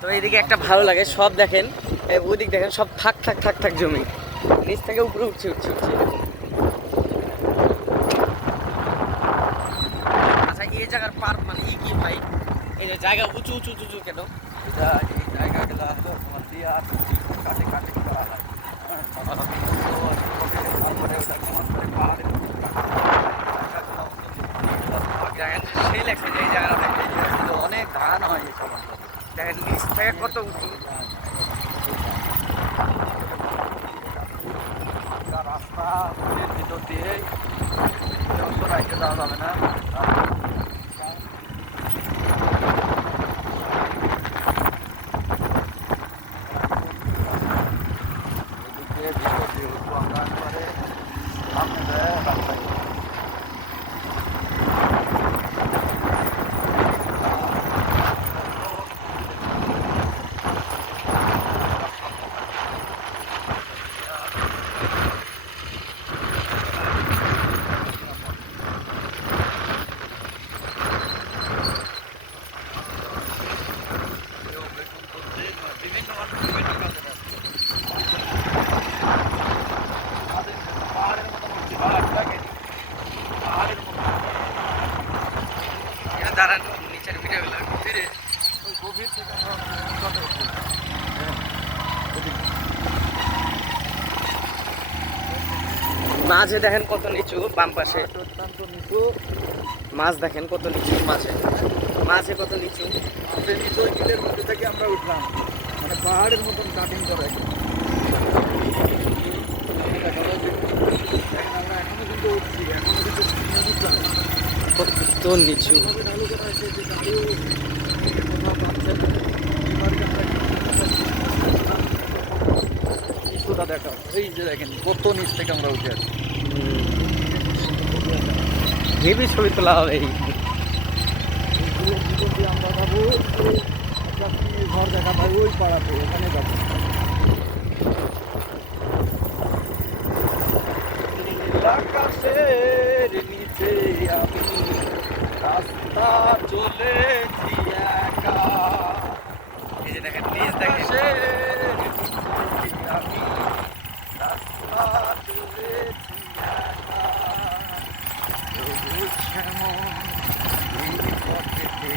তো এইদিকে একটা ভালো লাগে, সব দেখেন ওইদিক দেখেন সব থাক থাক থাক থাক জমি, নিচ থেকে উপরে উঠছে উঠছে উঠছে এরকম। আচ্ছা এই জায়গার পার মানে কি ভাই, এই যে জায়গা উঁচু উঁচু উঁচু কেন? এই জায়গাগুলো তো তোমার দিয়া কাটে কাটে করা হয়। তারপরে ওটা কেমন করে পাহাড়ের সেই লাগছে যে এই জায়গাটা দেখে অনেক ধান হয় এইসব অঞ্চলে। দেখেন নিচ থেকে কত উঁচু। রাস্তা ভিতর দিয়ে রাইতে যাওয়া যাবে না। দাঁড়ান নিচের ভিডিওগুলো ফিরে মাঝে দেখেন কত নিচু, বাম পাশে অত্যন্ত নিচু। মাছ দেখেন কত নিচু, মাঝে মাঝে কত নিচু। আমাদের নিচু ওই বিলের মধ্যে থেকে আমরা উঠলাম, মানে পাহাড়ের মতন কাটিং করা একদম। আমরা এখনো কিন্তু উঠছি, এখনো কিন্তু উঠলাম কত নিচু। ঢালু করা হয়েছে যে ঢালু কোথাও পাচ্ছেন না। এবারে আমরা নিচুটা দেখা, এই যে দেখেন কত নিচ থেকে আমরা উঠে আসছি। হেভি ছবি তোলা হবে এই। আমরা যাবো একটা ঘর দেখা পাই ওই পাড়াতে, ওখানে যাবো। আকাশের নিচে আমি রাস্তা চলেছি একা। এই যে দেখেন নিচ দেখেন আকাশের নিচে আমি রাস্তা চলেছি একা। সবুজ শ্যামল এই পথেতে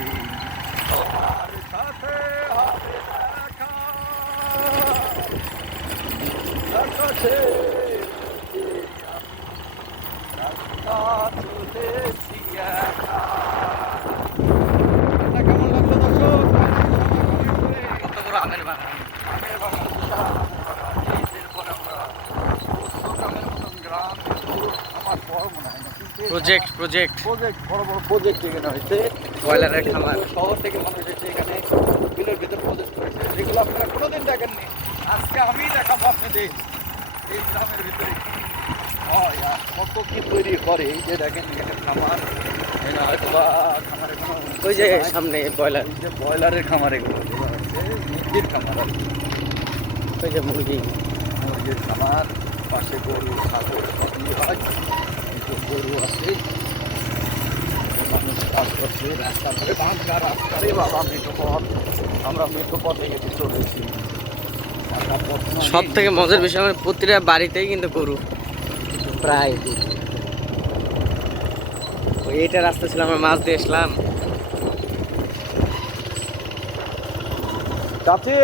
তোমার সাথে হবে দেখা। আকাশের চলেছি একা। এটা কেমন লাগলো দর্শক? কত বড় আমের বাগান। আমের বাগান, এরপর আমরা গ্রামের মতন গ্রাম, কিন্তু আমার বড় মনে হয় না, কিন্তু প্রজেক্ট প্রজেক্ট প্রজেক্ট বড় বড় প্রজেক্ট এখানে হয়েছে। ব্রয়লারের খামার। শহর থেকে মানুষ এসে এখানে বিলের ভিতর প্রজেক্ট করেছে, যেগুলো আপনারা কোনোদিন দেখেননি। আজকে আমি দেখাবো আপনাদের এই গ্রামের ভিতরে কি হয় আর কত কি তৈরি করে। এই যে দেখেন এখানে খামার, এখানে হয়তো বা খামারে কোনো ওই যে সামনে ব্রয়লার, এই যে ব্রয়লারের খামার, এগুলো এগুলো হচ্ছে মুরগির খামার আর কি। ওই যে মুরগি। মুরগির খামার, পাশে গরু ছাগল সবই হয়, কিন্তু গরু আছে। মানুষ কাজ করছে রাস্তা ধরে, বাঁকা রাস্তা রে বাবা, মেঠো পথ। আমরা মেঠো পথে গেছি, চলেছি। সব থেকে মজার বিষয় আমার প্রতিটা বাড়িতেই কিন্তু গরু প্রায়। ওই এইটা রাস্তা ছিল, আমরা মাছ দিয়ে আসলাম। চাচি